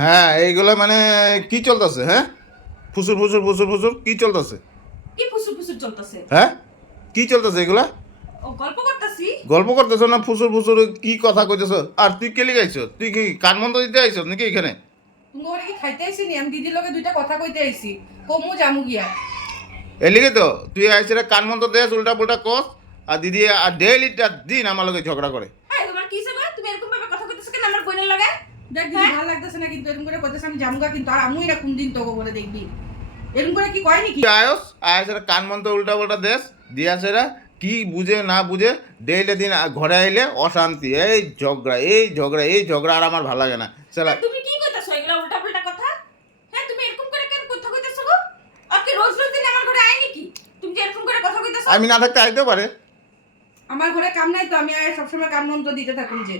হ্যাঁ এইগুলো মানে কি চলতেছে? হ্যাঁ, ফুসুর ফুসুর ফুসুর ফুসুর কি চলতেছে? কি ফুসুর ফুসুর চলতেছে? হ্যাঁ, কি চলতেছে এগুলা? ও গল্প করতেছি। গল্প করতেছ না ফুসুর ফুসুর কি কথা কইতেছ? আর তুই কেলি গাইছ? তুই কি কান বন্ধ দিতে আইছ নাকি এখানে? তুমি ওরে কি খাইতে আইছি নি? আমি দিদির লগে দুইটা কথা কইতে আইছি। কমু জামু গিয়া। এলিগে তো তুই আইছে কান বন্ধ দেস উল্টা পুল্টা কস, আর দিদি আর ডেইলিটা দিন আমার লগে ঝগড়া করে। এই তোমার কি হইছে? তুমি এরকম ভাবে কথা কইতেছ কেন আমার বোনের লাগে? দেখ দিদি ভালো লাগতেছে না কিন্তু এরকম করে কইতেছ আমি জামুগা কিন্তু আর আমিও না কোন দিন তোকে বলে দেখবি। এরকম করে কি কয় নাকি? তুই আয়স কান বন্ধ উল্টা পুল্টা দেস দিয়াছেরা কি বুঝে না বুঝে ডেইলি দিন ঘরে আইলে অশান্তি, এই ঝগড়া এই ঝগড়া এই ঝগড়া, আর আমার ভালো লাগে না। চলা তুমি কি কইতাছো এগুলা উল্টাপাল্টা কথা? হ্যাঁ তুমি এরকম করে কেন কথা কইতাছো গো? আর কি রোজ রোজ দিন আমার ঘরে আই নাকি? তুমি যে এরকম করে কথা কইতাছো? আমি না থাকতে আইতেও পারে। আমার ঘরে কাম নাই তো আমি সবসময় কাম মন্ত্র দিতে থাকুন যে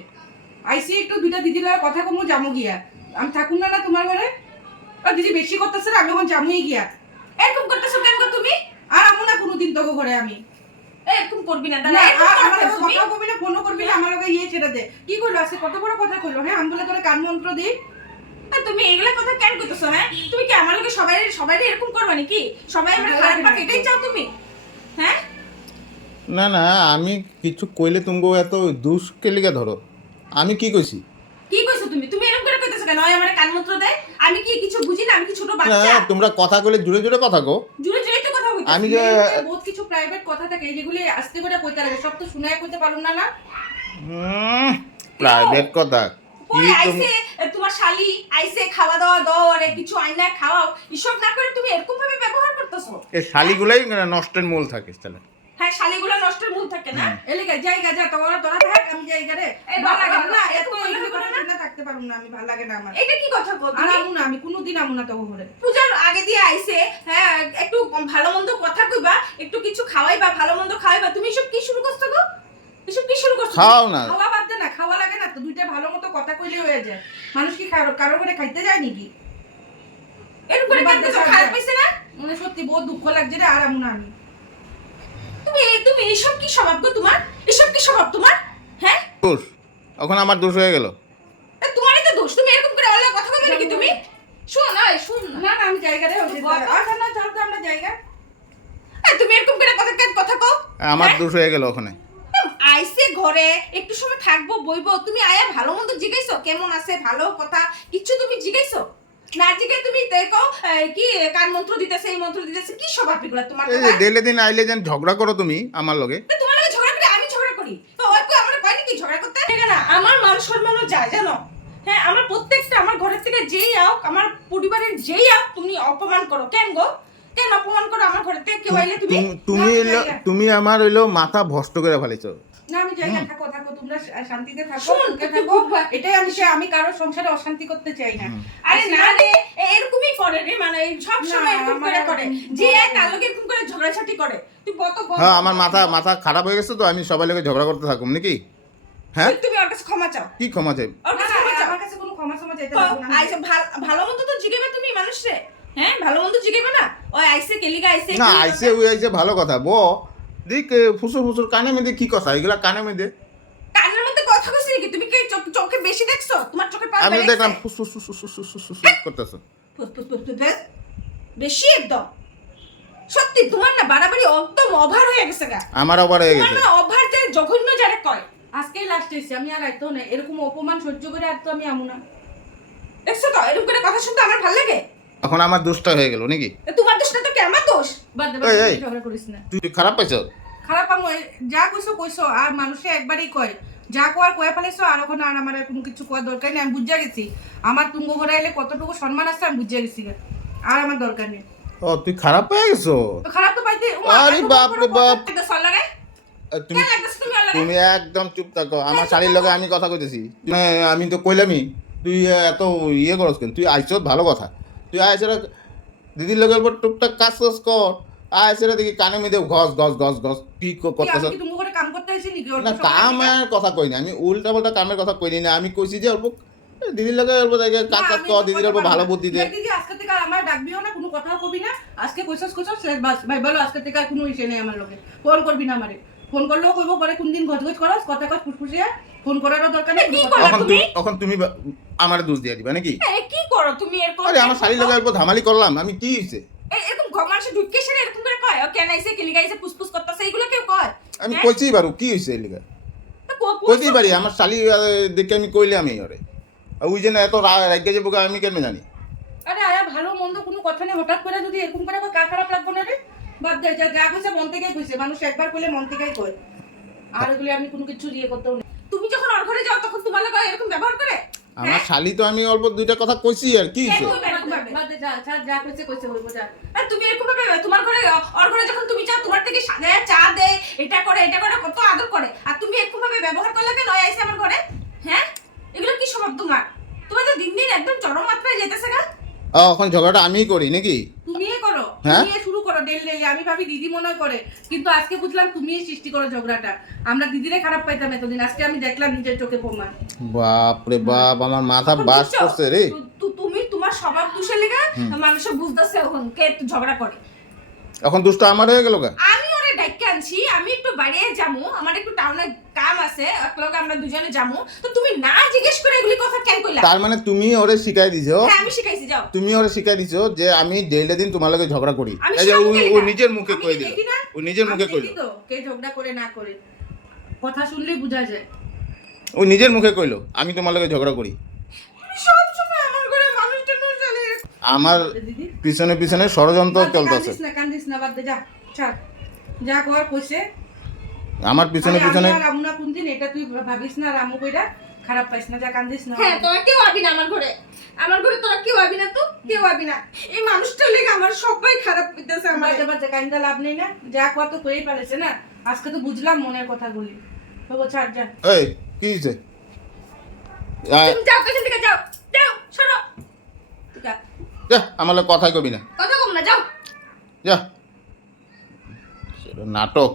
আইসি একটু দুইটা দিদির লগে কথা কমু জামু গিয়া। আমি থাকুন না না তোমার ঘরে? আর দিদি বেশি করতেছে না, আমি এখন জামুই গিয়া। এরকম করতেছো কেন গো তুমি? আর আমু না কোনোদিন তোকে ঘরে আমি। এরকম করবি না না, দাদা, এরকম আমার করবে লগে তুমি? কথা কবি না, ফোনও করবি না, আমার লগে ইয়ে ছেড়ে দে। কি কইলো আজকে কত বড় কথা কইলো? হ্যাঁ আমি বলে তোরে কান মন্ত্র দিই। আর তুমি এগুলা কথা কেন কইতাছো? হ্যাঁ তুমি কি আমার লগে সবাই এরকম করবে নাকি? সবাই আমরা খারাপ পাক এটাই চাও তুমি? হ্যাঁ না না, আমি কিছু কইলে তুমি এত দুষ কেলিকা ধরো? আমি কি কইছি? কি কইছো তুমি? তুমি এরকম করে কইতাছো কেন? ওই আমারে কানমন্ত্র দেয়, আমি কি কিছু বুঝি না? আমি কি ছোট না বাচ্চা? তোমরা কথা কইলে জুড়ে জুড়ে কথা কো। জুড়ে জুড়ে তো কথা কইতাছি। আমি যে বহুত কিছু প্রাইভেট কথা থাকে যেগুলি আস্তে করে কইতে লাগে, সব তো শুনায় কইতে পারুম না না। প্রাইভেট কথা কি ওই তুমি? আইছে তোমার শালি আইছে খাওয়া দাওয়া দাও আরে কিছু আইনা খাওয়াও, এসব না করে তুমি এরকম ভাবে ব্যবহার করতেছো। এই শালিগুলাই নষ্টের মূল থাকে তাহলে। হ্যাঁ শালিগুলো নষ্টের মূল থাকে না? এলিকা জায়গা যা তোরা তোরা থাক, আমি জায়গা রে। এই ভালো লাগে বাবা, না, এত এত বলে এইগুলো বলে কথা না? শুনে থাকতে পারুম না আমি, ভালো লাগে না আমার। এটা কি কথা বল আর তুমি? আমু না, আমি কোনোদিন আমু না তোকে ঘরে। পূজার আগে দিয়ে আইছে, হ্যাঁ একটু ভালো মন্দ কথা কইবা, একটু কিছু খাওয়াইবা, ভালো মন্দ খাওয়াইবা, তুমি এসব কি শুরু করছো গো? এসব কি শুরু করছো? খাও না। খাওয়া বাদ দে না, খাওয়া লাগে না তো, দুইটা ভালো মতো কথা কইলে হয়ে যায়। মানুষ কি কারো করে খাইতে যায় নাকি? এরকম করে কেন করছো? খারাপ পাইছে না? মানে সত্যি বহুত দুঃখ লাগছে রে, আর আমু না আমি। তুমি এসব কি স্বভাব গো তোমার? এসব কি স্বভাব তোমার? হ্যাঁ দোষ, এখন আমার দোষ হয়ে গেল। তোমারই তো দোষ, তুমি এরকম করে অল্লাহ কথা কইবে নাকি তুমি? শুন না শুন না, না না আমি জায়গা রে হইছে। আর না চল তো আমরা জায়গা। তুমি এরকম করে কথা কও। আমার হ্যাঁ? দোষ হয়ে গেল ওখানে। আইসে ঘরে একটু সময় থাকবো বইবো, তুমি আয়া ভালো মন্দ জিগাইছো কেমন আছে ভালো কথা কিছু তুমি জিগাইছো না? জিগে তুমি দেখো কি কান মন্ত্র দিতেছে এই মন্ত্র দিতেছে, কি স্বভাব এগুলা তোমার? এই যে ডেলে দিন আইলে যেন ঝগড়া করো তুমি আমার লগে। তোমার লগে ঝগড়া করে আমি ঝগড়া করি তো ওই কই আমরা কই নাকি ঝগড়া করতে? ঠিক না, আমার মান সম্মানও যায় জানো। হ্যাঁ আমার প্রত্যেকটা আমার ঘরের থেকে যেই আও আমার পরিবারের যেই আও তুমি অপমান করো কেন গো? কেন অপমান করো আমার ঘরের থেকে কেউ আইলে তুমি? তুমি আমার হইলো মাথা ভস্ত করে ফেলেছো। না আমি জায়গা থাকো থাকো, তোমরা শান্তিতে থাকো, শোন, সুখে তুই থাকো। বুঝবা। এটাই আমি কারো সংসারে অশান্তি করতে চাই না। আরে না রে, এরকমই করে রে, মানে সব সময় না, এরকম আমার করে করে এরকম যে ভালো তার লগে এরকম করে ঝগড়াঝাটি করে। তুই কত হ্যাঁ আমার মাথা খারাপ হয়ে গেছে তো আমি সবাই লগে ঝগড়া করতে থাকুম নাকি? হ্যাঁ তুমি ওর কাছে ক্ষমা চাও, কি ক্ষমা চাই? ওর না, কাছে ক্ষমা চাও। আমার কাছে কোনো ক্ষমা চাইতে তো লাগবে না। আইসে ভালো মন্দ তো জিগাইবে তুমি মানুষরে, হ্যাঁ ভালো মন্দ জিগাইবে না? ওই আইসে কেলিগা আইসে না আইসে ওই আইসে ভালো কথা দেখ ফুসুর ফুসুর কানে মেদে কি কথা এগুলা কানে মেদে? কানের মধ্যে কথা কইছিস নাকি? তুমি কি চোখে বেশি দেখছো? তোমার চোখের পাওয়ার আমি বেড়েছে? দেখলাম ফুস ফুস ফুস ফুস ফুস ফুস ফুস করতেছো। ফুস ফুস ফুস ফুস ফুস। বেশি একদম সত্যি তোমার না বাড়াবাড়ি একদম ওভার হয়ে গেছে গা। আমার আবার হয়ে তোমার গেছে। না ওভার যে জঘন্য যারে কয়। আজকেই লাস্ট এসেছি, আমি আর আইতো না, এরকম অপমান সহ্য করে আর তো আমি আমু না। দেখছো তো এরকম করে কথা শুনতে আমার ভালো লাগে? এখন আমার দোষটা হয়ে গেল নাকি? তোমার দোষটা তো কি আমার দোষ? বাদ দে এই, এই। ঝগড়া করিস না। তুই খারাপ পাইছ? খারাপ আমু, যা কইছো আর মানুষে একবারই কয়, যা কোয়ার কয়ে ফেলেছো, আর ওখানে আর আমার কোনো কিছু কোয়ার দরকার নেই। আমি বুঝা গেছি আমার তুঙ্গ ঘরে এলে কতটুকু সম্মান আছে আমি বুঝা গেছি, আর আমার দরকার নেই। ও তুই খারাপ পেয়ে গেছো? তো খারাপ তো পাইতে আরে বাপ রে বাপ। এটা সল লাগে? তুমি কেন লাগতেছে তুমি আর লাগে? তুমি একদম চুপ থাকো, আমার শাড়ির লগে আমি কথা কইতেছি। মানে আমি তো কইলামই, তুই এত ইয়ে করস কেন? তুই আইছ ভালো কথা, তুই আইসরা দিদির লগে অল্প টুকটাক কাজ কাজ কর, আইসরা দেখি কানে মেদে ঘস ঘস ঘস ঘস কি করতেছ? আমি কি তুঙ্গ ঘরে কাম করতে আইছি নাকি? না কামের কথা কইনি আমি, উল্টা পাল্টা কামের কথা কইনি না, আমি কইছি যে অল্প দিদির লগে অল্প কাজ কাজ কর, দিদির অল্প ভালো বুদ্ধি দে। দিদি আজকে থেকে আর আমার ডাকবিও না, কোনো কথাও কবি না। আজকে কইছস বাস ভাই বলো, আজকে থেকে আর কোনো ইসে নেই আমার লগে। ফোন করবি না আমারে, ফোন করলেও কইবো পরে কোন দিন গজগজ করস কথা কস ফুসফুসিয়া, ফোন করারও দরকার নেই। কি কোনো করলা কথা- এখন তুমি আমার দোষ দিয়ে দিবা নাকি? এই কি করো তুমি এরকম? আরে আমার শাড়ির লগে অল্প ধামালি করলাম, আমি কি হইছে? এরকম মানুষের ঢুকে সেরে এরকম করে কয় ও কেন আইছে কেলি গাইছে পুসপুস করতেছে এগুলো কেউ কয়? আমি হ্যাঁ? কইতেই পারু কি হইছে এই লিগা, কইতেই পারি আমার শালি দেখে আমি কইলাম এই ওরে। আর ওই জন্য এত রাগে যাবো আমি কেমনে জানি? আরে আয়া ভালো মন্দ কোনো কথা নেই, হঠাৎ করে যদি এরকম করে কার খারাপ লাগবে না রে? বাদ দে, যা যা কইছে মন থেকেই কইছে, মানুষ একবার কইলে মন থেকেই কয়। আর এগুলো আমি কোনো কিছু ইয়ে করতেও নেই। তুমি যখন ওর ঘরে যাও তখন তোমার লাগে এরকম ব্যবহার করে? আমার শালি তো আমি অল্প দুইটা কথা কইছি আর কি হইছে? বাদ দে, যা যা যা কইছে কইছে হইব যা। আর তুমি এরকম ভাবে তোমার ঘরে ওর ঘরে যখন তুমি যাও তোমার থেকে সাজায় চা দেয় এটা করে কত আদর করে, আর তুমি এরকম ভাবে ব্যবহার করলে কেন আইছে আমার ঘরে? হ্যাঁ, এগুলো কি স্বভাব তোমার? তোমার তো দিন দিন একদম চরম মাত্রায় যেতেছে গা। এখন ঝগড়াটা আমিই করি নাকি? তুমিই করো, হ্যাঁ? তুমিই শুরু করো ডেলি। আমি ভাবি দিদি মনে করে, কিন্তু আজকে বুঝলাম তুমিই সৃষ্টি করো ঝগড়াটা। আমরা দিদিরে খারাপ পাইতাম এতদিন, আজকে আমি দেখলাম নিজের চোখে প্রমাণ। বাপ রে বাপ, আমার মাথা বাস বুঝছো? করছে রে। তুমি তোমার স্বভাব দোষের লেগে মানুষে বুঝতেছে এখন কে ঝগড়া করে। এখন দুষ্ট আমার হয়ে গেল গা। আমি ওরে ডাইকে আনছি, আমি একটু বাইরে যামু, আমার একটু টাউনে কাম আছে, একলগে আমরা দুজনে যামু, তো তুমি না জিজ্ঞেস করে এগুলি কথা কেন কইলা? তার মানে তুমি ওরে শিখাই দিছো, হ্যাঁ আমি শিখাইছি, যাও। তুমি ওরে শিখাই দিছো যে আমি ডেইলি দিন তোমার লগে ঝগড়া করি। আমি এই যে সব ও দেখি না। নিজের মুখে আমি কই কি দিল, দেখি না? ও নিজের মুখে আমি কইল, দেখি তো কে ঝগড়া করে না করে, কথা শুনলেই বোঝা যায়। ও নিজের মুখে কইলো আমি তোমার লগে ঝগড়া করি। সব সময় আমার ঘরে মানুষটা নুর চলে। আমার দিদি পিছনে পিছনে ষড়যন্ত্র চলতেছে। কান্দিস না, বাদ দে, যা ছাড়, যা কর কইছে। আমার পিছনে আরে পিছনে আমি আর রামু না কোনদিন, এটা তুই ভাবিস না রামু কইরা খারাপ পাইস না, যা কান্দিস না। হ্যাঁ, তোরা কেউ আবি না আমার ঘরে, আমার ঘরে তোরা কেউ আবি না, তো কেউ আবি না। এই মানুষটার লেগে আমার সবাই খারাপ হইতেছে আমার। বাজে বাজে কান্দা লাভ নেই না, যা কত করেই পারেছে না, আজকে তো বুঝলাম মনের কথাগুলি। তো ছাড়, যা। এই কি হইছে? তুমি যাও, পেছন থেকে যাও, যাও, সরো। যা, যা, আমার লগে কথাই কবি না, কথা কম না, যাও। যা। সেটা নাটক।